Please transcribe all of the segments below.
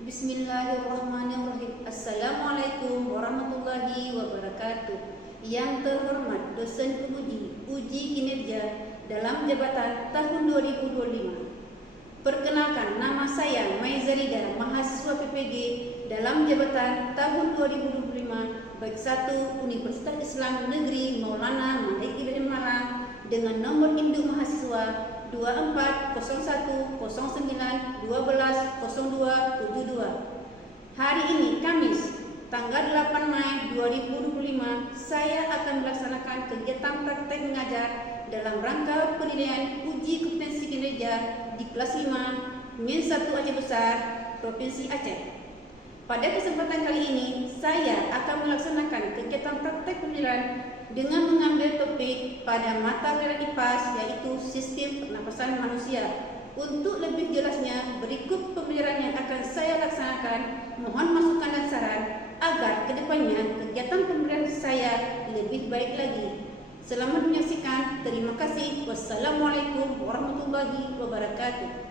Bismillahirrahmanirrahim. Assalamualaikum warahmatullahi wabarakatuh. Yang terhormat dosen uji kinerja dalam jabatan tahun 2025. Perkenalkan, nama saya Maizarida, mahasiswa PPG dalam jabatan tahun 2025, baik 1 Universitas Islam Negeri Maulana Malik Ibrahim Malang dengan nomor induk mahasiswa 240109120272. Hari ini Kamis tanggal 8 Mei 2025, saya akan melaksanakan kegiatan praktek mengajar dalam rangka penilaian uji kompetensi kinerja di kelas 5 Min 1 Aceh Besar, Provinsi Aceh. Pada kesempatan kali ini, saya akan melaksanakan kegiatan praktek penilaian dengan mengambil topik pada mata pelajaran IPAS, yaitu Sistem Pernapasan Manusia. Untuk lebih jelasnya, berikut pembelajaran yang akan saya laksanakan. Mohon masukan dan saran agar kedepannya kegiatan pembelajaran saya lebih baik lagi. Selamat menyaksikan. Terima kasih. Wassalamualaikum warahmatullahi wabarakatuh.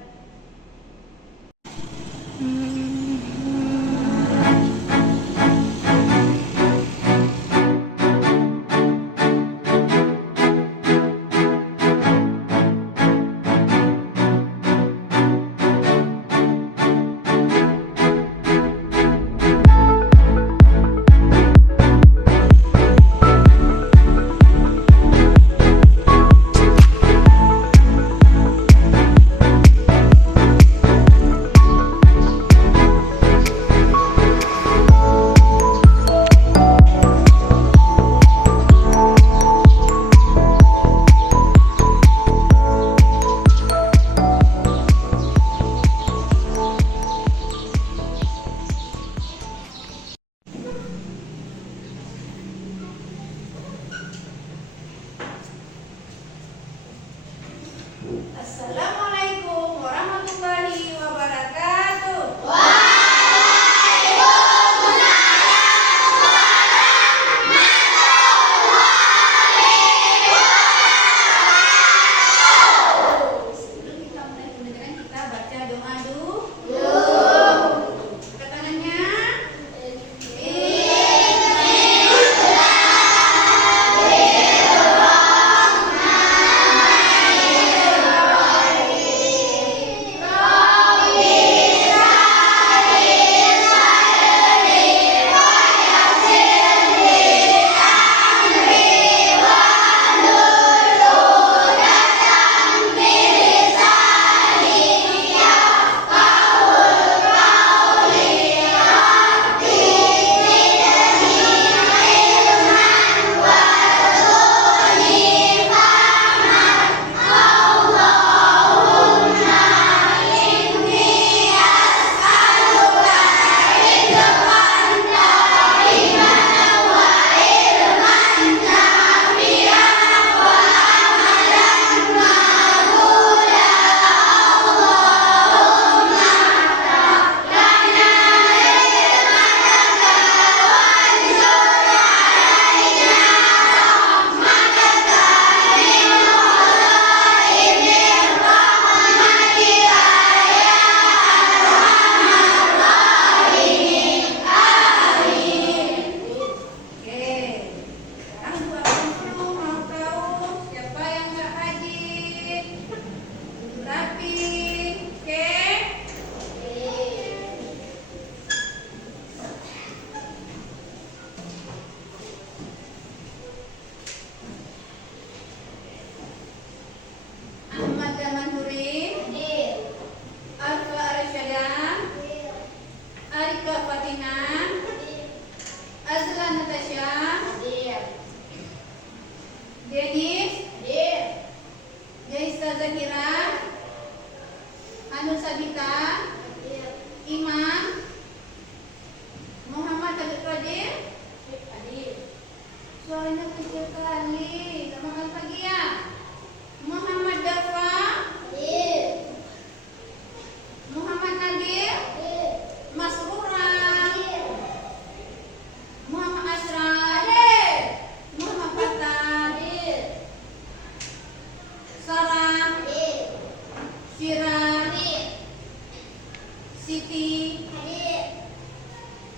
Siti, Hadir.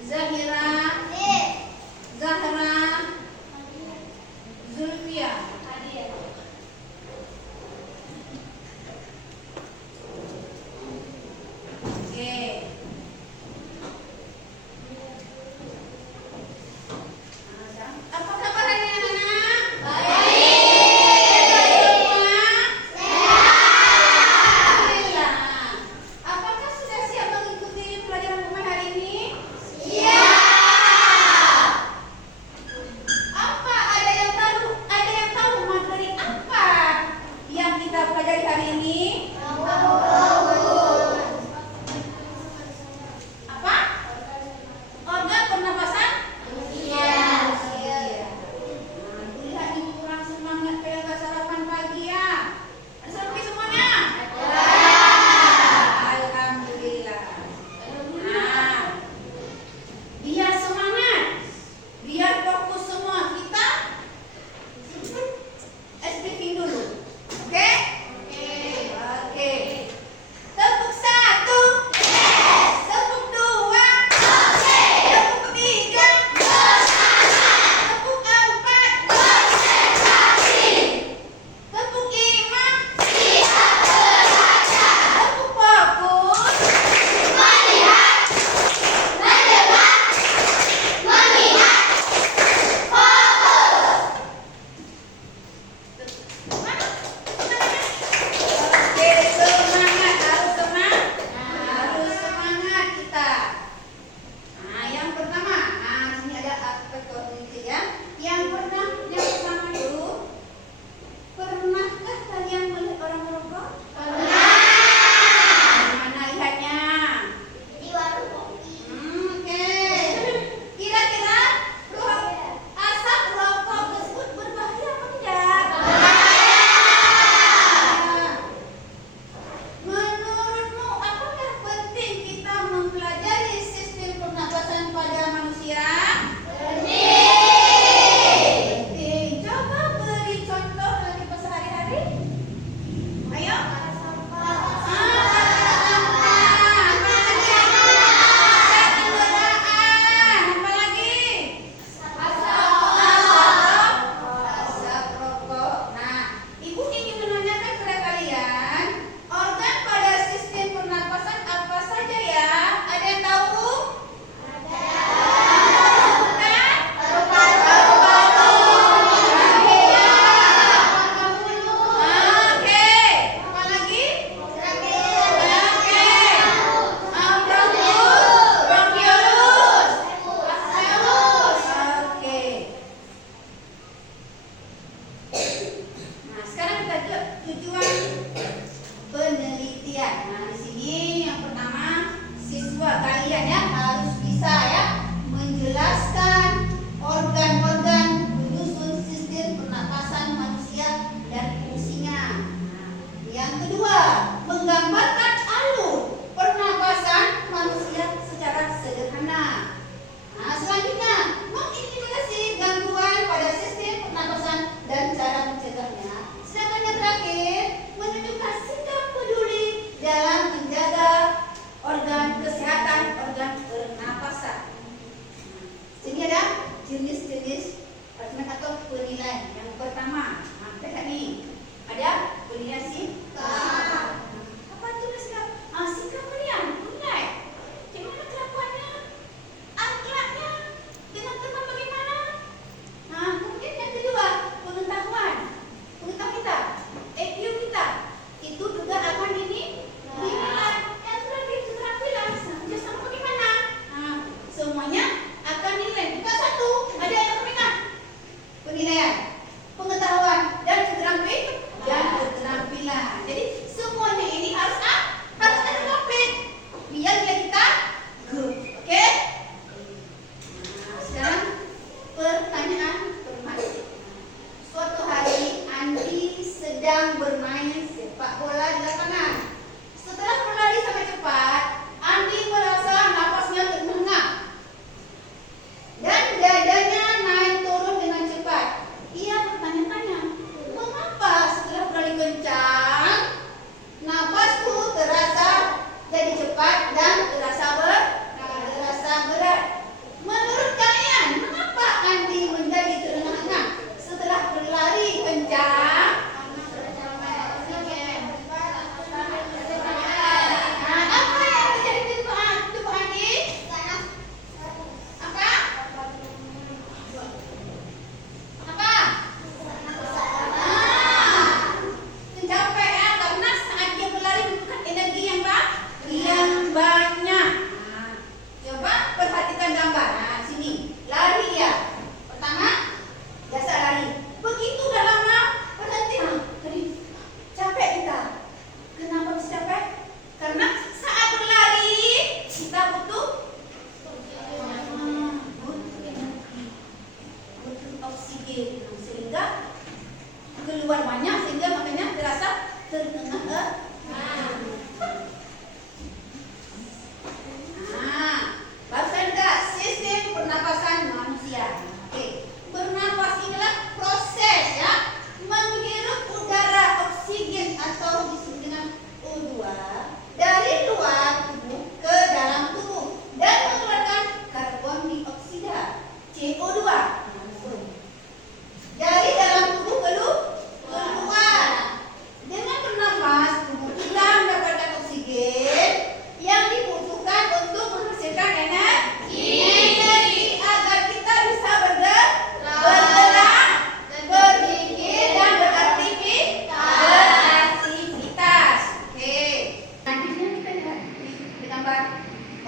Zahira, Hadir. Zahra, Hadir. Zulfia. Hadir. Oke. Apa kabar hari ini anak-anak? Baik semua? Alhamdulillah. Apakah sudah siap mengikuti pelajaran rumah hari ini? Siap.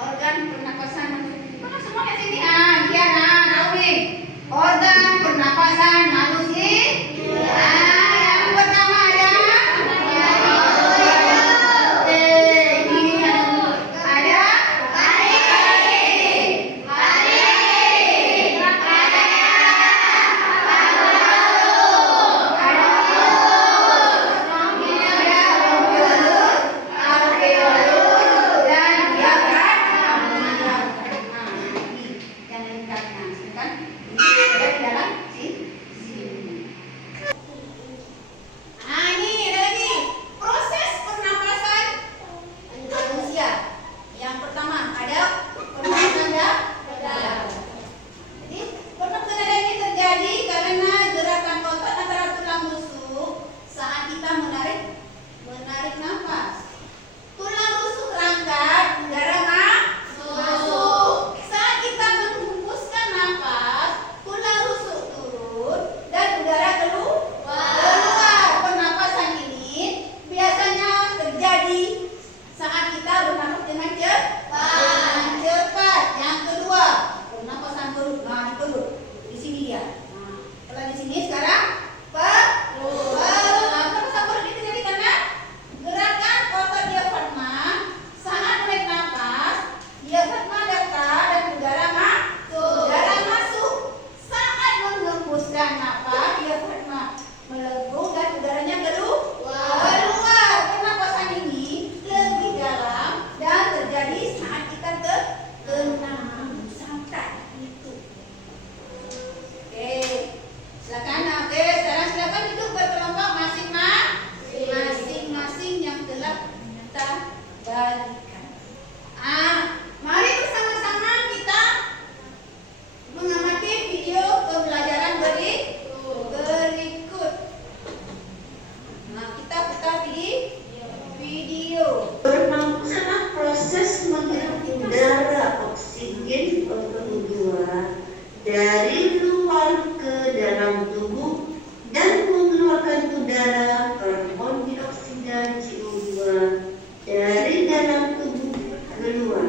organ pernapasan manusia. Mana semuanya sini? Ah, iya nah, tahu nih. Organ pernapasan manusia. Yang pertama ada. Ini ada. Menarik nafas. Tulang rusuk rangka udara masuk. Saat kita menghembuskan nafas, tulang rusuk turun dan udara keluar. Pernapasan ini biasanya terjadi saat kita bernafas dengan cepat. Yang kedua, pernapasan perut. Nah, perut. Di sini dia. Nah, kalau di sini sekarang perut. Pernapasan perut ini terjadi karena gerakan otot diafragma saat menarik nafas, diafragma datar dan udara masuk. Saat menghembuskan nafas, diafragma melengkung dan udaranya keluar. Pernapasan ini lebih dalam dan terjadi saat kita tenang, santai itu. Oke, silakan. Oke, sekarang silakan duduk berkelompok masing-masing yang telah kita bagikan. Mari bersama-sama kita mengamati video pembelajaran berikut. Nah, kita putar video. Bernapas adalah proses menghirup udara oksigen O2 dari luar ke dalam tubuh dan mengeluarkan udara karbon dioksida CO2 dari dalam tubuh keluar.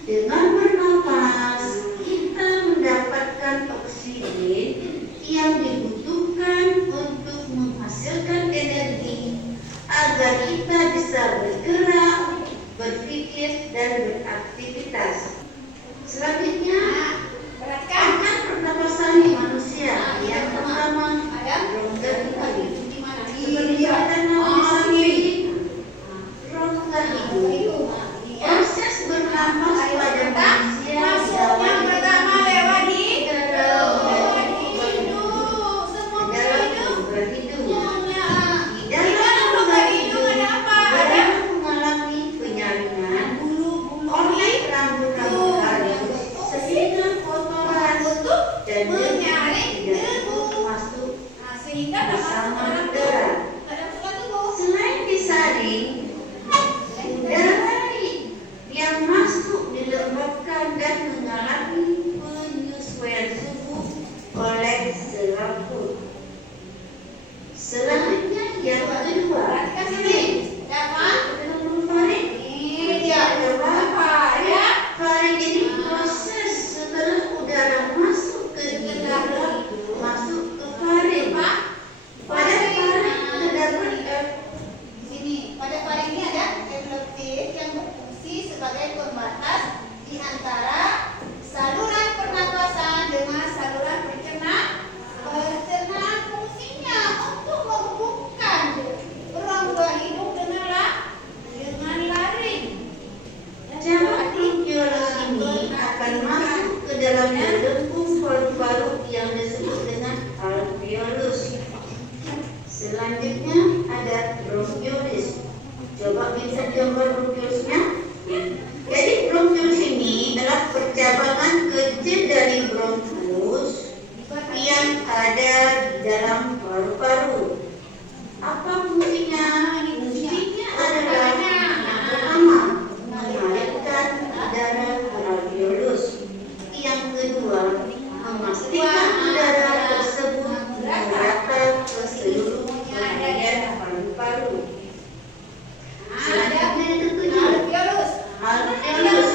Dengan bernapas, kita mendapatkan oksigen yang dibutuhkan untuk menghasilkan energi agar kita bisa bergerak, berpikir, dan beraktivitas. Selanjutnya, perhatikan pernapasan manusia. Yang pertama, rongga hidung. Seperti kita tahu di sini, rongga hidung. Proses bernapas pada manusia Masuknya pertama lewat di dalam hidung. Semua hidung. rongga hidung. Di dalam rongga hidung ada apa? Ada Mengalami penyaringan bulu-bulu oleh rambut-rambut halus sehingga kotoran untuk dan menyaring tidak debu. masuk Sehingga tak masuk bersama ke dalam udara. tubuh. Selain disaring, udara yang masuk dilembabkan dan mengalami penyesuaian suhu oleh selaput. Selanjutnya yang kedua, Perhatikan sini. Dapat? faring. Ini dia. Apa? Ya. Faring ini proses setelah udara masuk ke hidung, masuk ke faring. Pak. Pada faring terdapat Di sini. Pada faring ini ada epileptif yang berfungsi sebagai pembatas di antara saluran pernapasan dengan saluran pencernaan. Fungsinya untuk menghubungkan rongga hidung dengan laring. Cairan bronkiolus ini akan masuk ke dalam lengkung paru-paru yang disebut dengan alveolus. Selanjutnya ada bronkiolus. Coba bisa gambar bronkiolus-nya. Jadi bronkiolus ini adalah percabangan kecil dari bronkus yang ada di dalam paru-paru. Apa fungsinya? Fungsinya adalah yang pertama, mengalirkan udara ke alveolus. Yang kedua, memastikan udara tersebut merata ke seluruh bagian paru-paru. Selanjutnya yang ketujuh, alveolus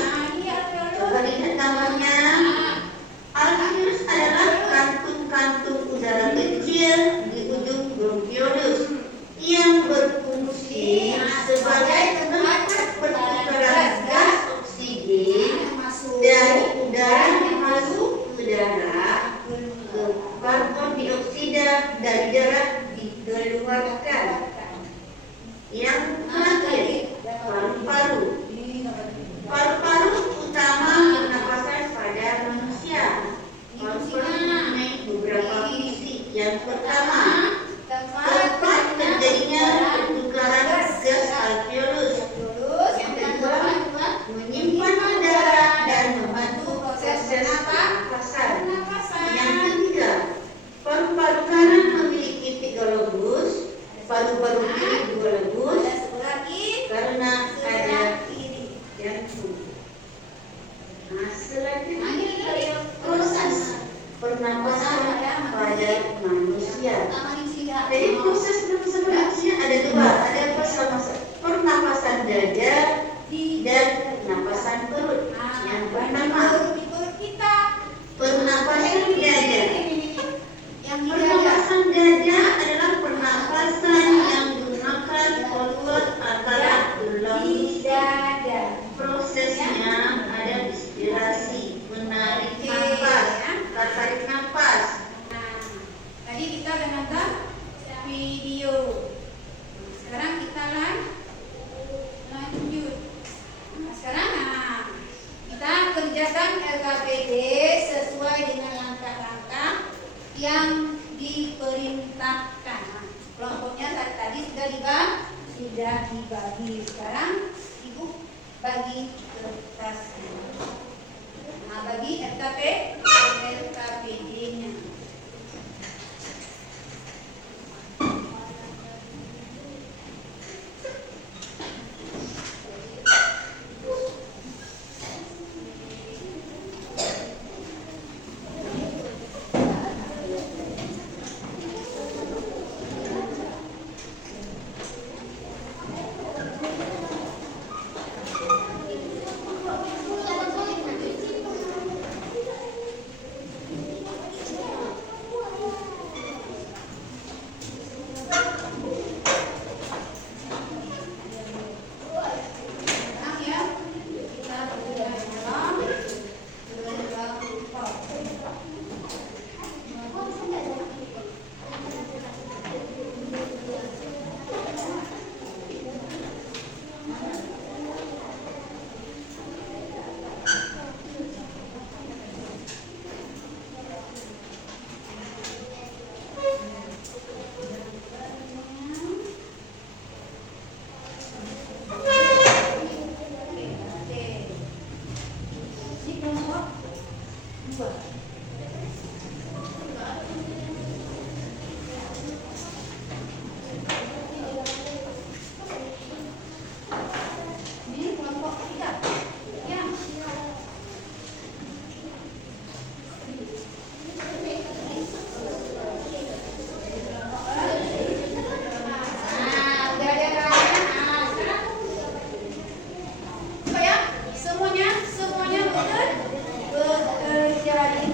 Iya. Taman istirahat. Jadi proses pernapasan manusia ada dua, ada pernapasan dada dan pernapasan perut. Yang pertama, di perut kita. pernapasan dada. Yang di dada. Pernapasan dada adalah pernapasan yang menggunakan otot antara tulang Di rusuk. dada. Prosesnya ada inspirasi, menarik Oke, nafas, ya. tarik nafas. Nah, tadi kita udah nonton video. Sekarang kita lanjut. Nah, sekarang kita kerjakan LKPD sesuai dengan langkah-langkah yang diperintahkan. Nah, kelompoknya tadi sudah dibagi. Sekarang ibu bagi kertasnya. Nah, bagi LKPD-nya. Sekarang ya, kita belajar kelompok. Ini kelompok 2. Ini kelompok 3. Ya. Nah, udah ada kalian. Nah, sekarang coba ya, semuanya bekerja di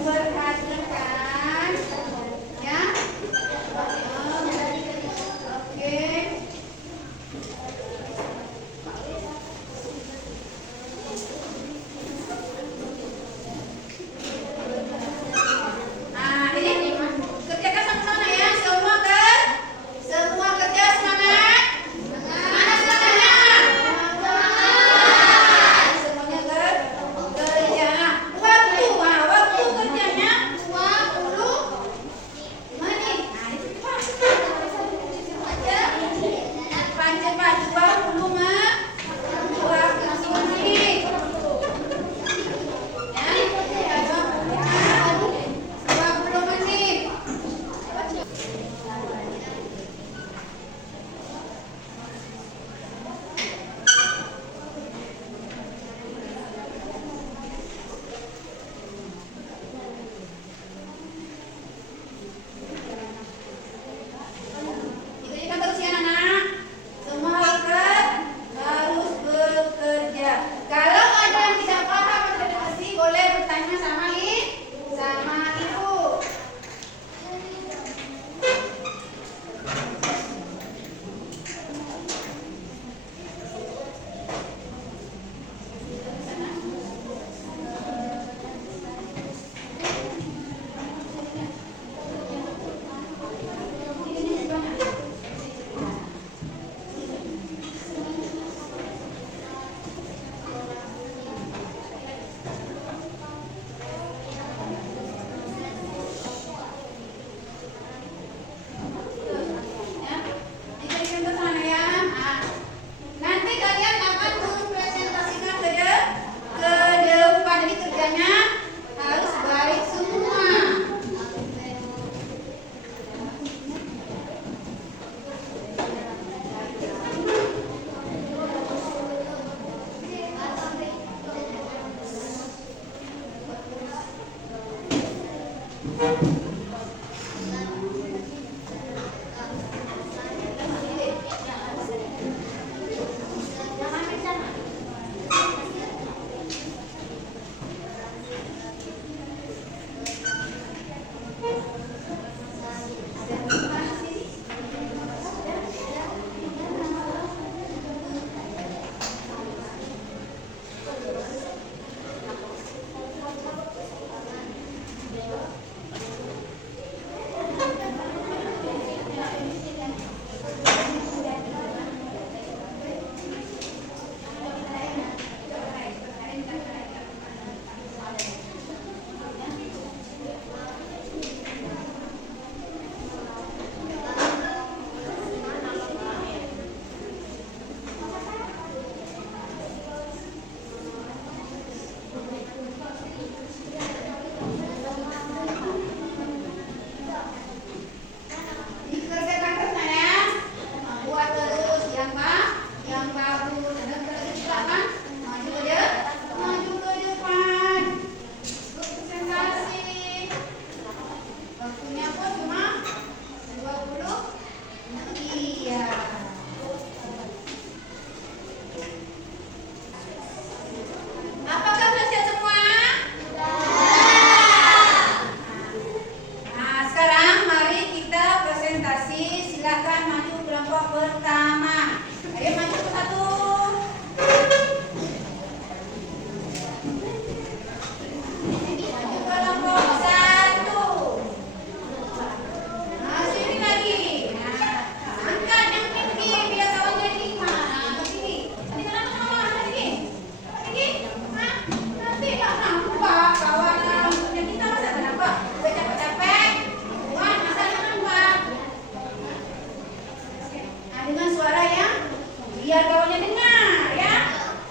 biar kawannya dengar ya.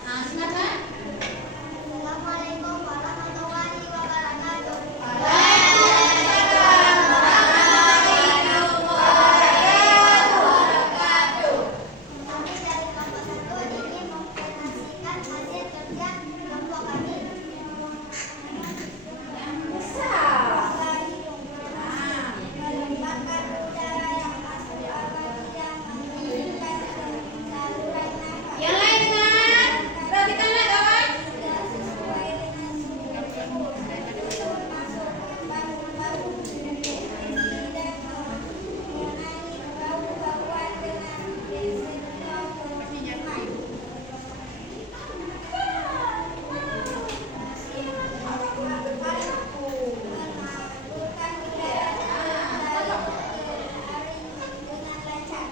Nah, silakan. Assalamualaikum warahmatullahi wabarakatuh. Kami dari kelompok 1 ingin mempresentasikan hasil kerja kelompok kami. Yang besar. Membakar udara yang masuk alami dan meningkatkan saluran nafas. Yang lain dengar. Perhatikanlah kawan. Sudah sesuai dengan suhu tubuh termasuk paru-paru, depresi dan mengenai bau-bauan dengan desinfektan penciuman. Menghaburkan udara dalam hari dengan lancar.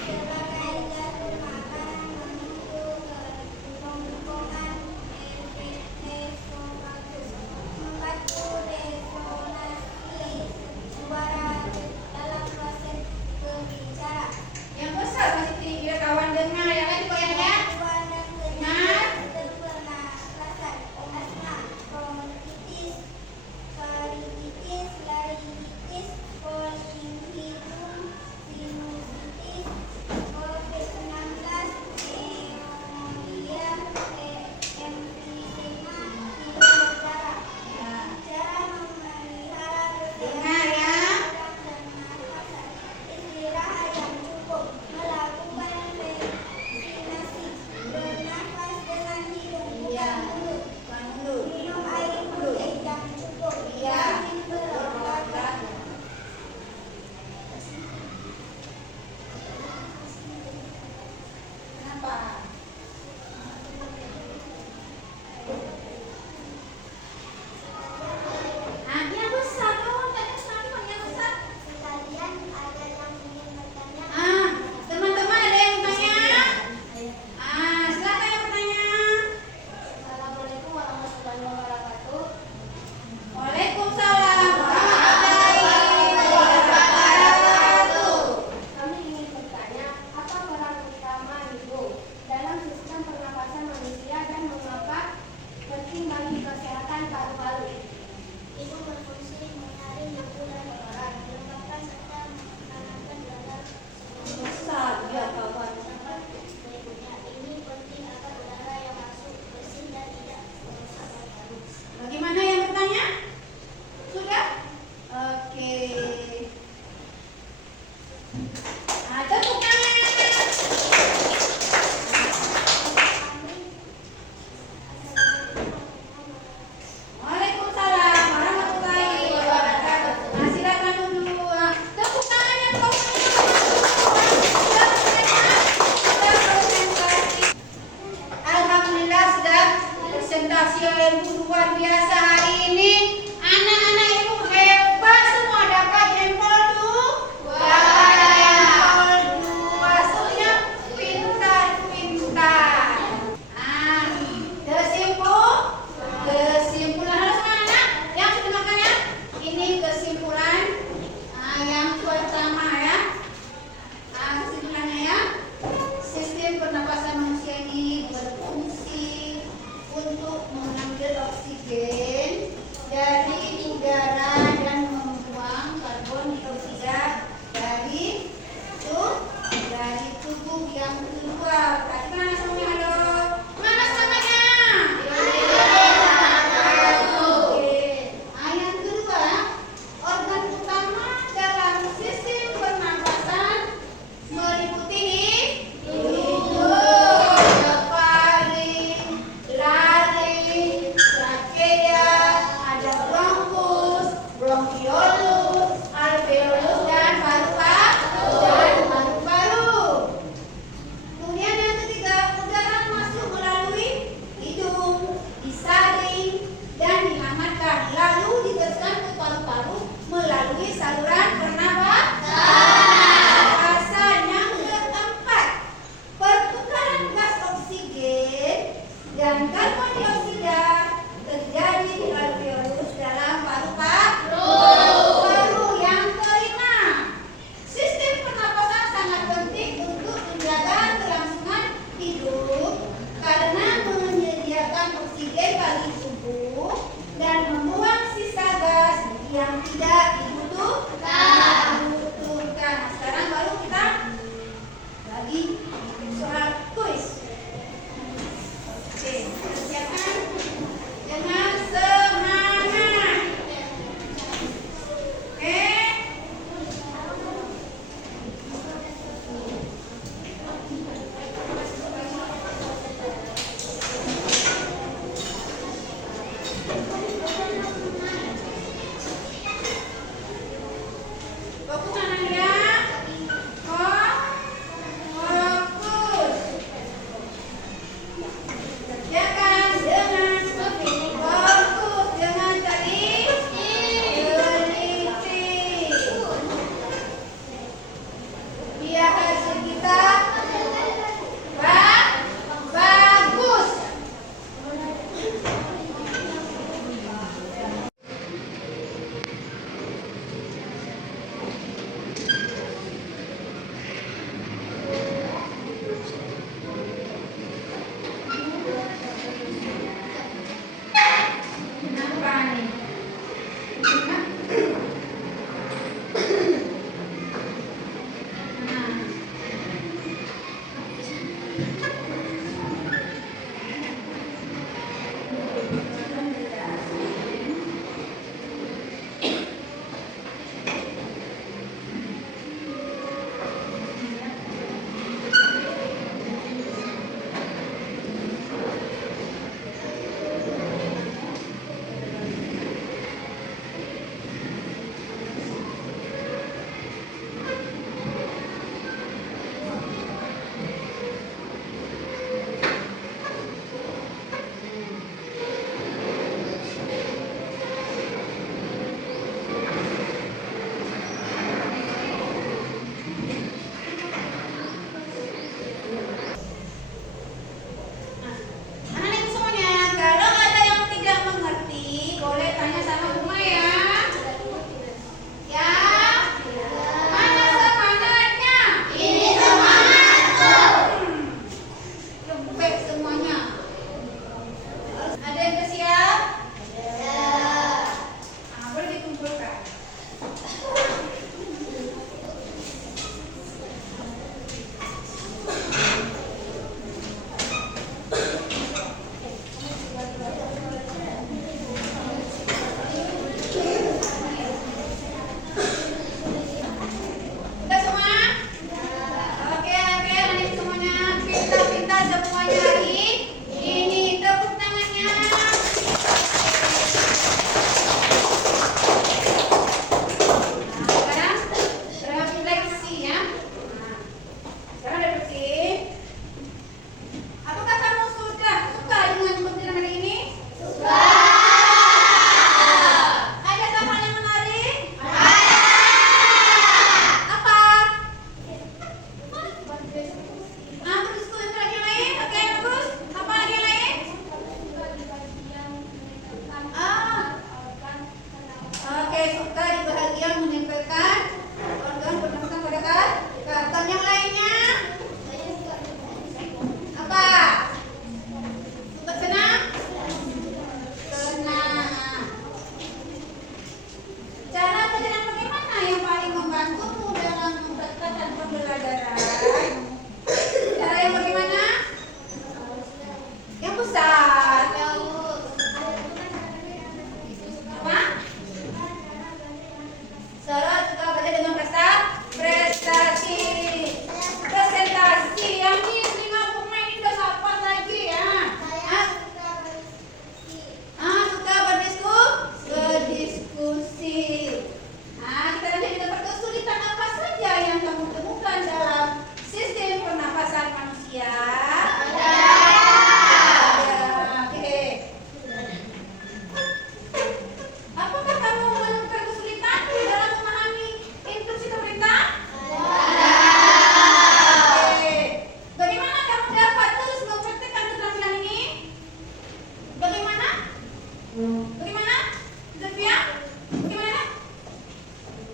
Sebagai jalur makanan menuju ke ronggongan esofagus, membantu resonansi suara dalam proses berbicara. Yang besar masih tinggi kawan dengar. Yang lain goyang ya. Gangguan dan penyakit pernafasan, asma, bronkitis, faringitis, laringitis, polimfidum, sinusitis, COVID-19, pneumonia, emfisema, pilek darah. Cara memelihara Dengar ya. pernafasan, istirahat yang cukup, melakukan ventilasi, bernafas dengan hidung bukan mulut, Bukan mulut. minum air putih yang cukup, rajin berolahraga. Kenapa? Ah, yang besar kawan. Tanya kenapa yang besar? Sekalian ada yang ingin bertanya. Ah, teman-teman ada yang bertanya? Ah, silakan yang bertanya. Assalamualaikum warahmatullahi wabarakatuh. Waalaikumsalam warahmatullahi wabarakatuh. Kami ingin bertanya, apa peran utama hidung dalam sistem pernapasan manusia dan mengapa penting bagi kesehatan paru-paru? Hidung berfungsi menyaring debu dan kotoran, menyebabkan serta menenangkan badan. Besar ya kawan. Berikutnya, ini penting agar udara yang masuk bersih dan tidak merusak paru-paru. Bagaimana yang bertanya? Sudah? Oke. Ah, tepuk tangan. Waalaikumsalam warahmatullahi wabarakatuh. Nah, silakan duduk. Ah, tepuk tangan yang Alhamdulillah sudah presentasi ilmu luar biasa hari ini. Anak-anak ibu hebat semua dapat jempol dua. Dapat jempol 2. Semuanya pintar-pintar. Ah, kesimpulan harus mana? Yang sudah makan ya? Ini kesimpulan yang pertama ya. Kesimpulannya ya. Sistem pernapasan manusia ini berfungsi untuk mengambil oksigen dari udara dan membuang karbon dioksida dari tubuh yang keluar. Mana semuanya? Halo. Mana semuanya? Oke. Yang kedua, organ utama dalam sistem pernapasan meliputi hidung, faring, laring, trakea, ada Bagaimana? Zafia? Bagaimana?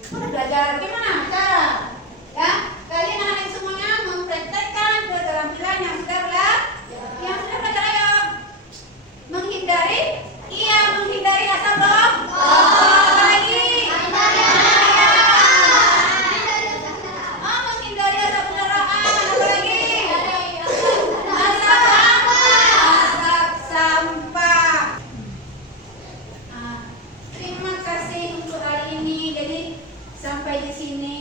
Udah belajar bagaimana cara? Ya, kalian anak semuanya mempraktekkan keterampilan yang sudah belajar. Ayo. Menghindari? Iya, menghindari asap bom. Apa lagi? Menghindari asap kendaraan. Apa lagi? Asap sampah. Terima kasih untuk hari ini. Jadi sampai di sini.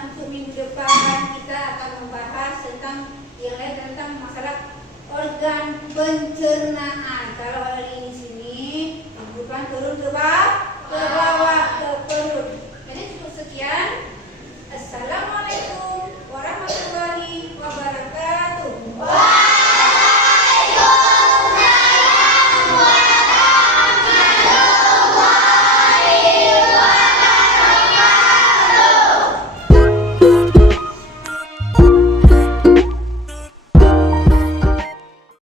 Untuk minggu depan kita akan membahas tentang yang lain tentang masalah organ pencernaan. Kalau hari ini sini, bukan turun ke bawah.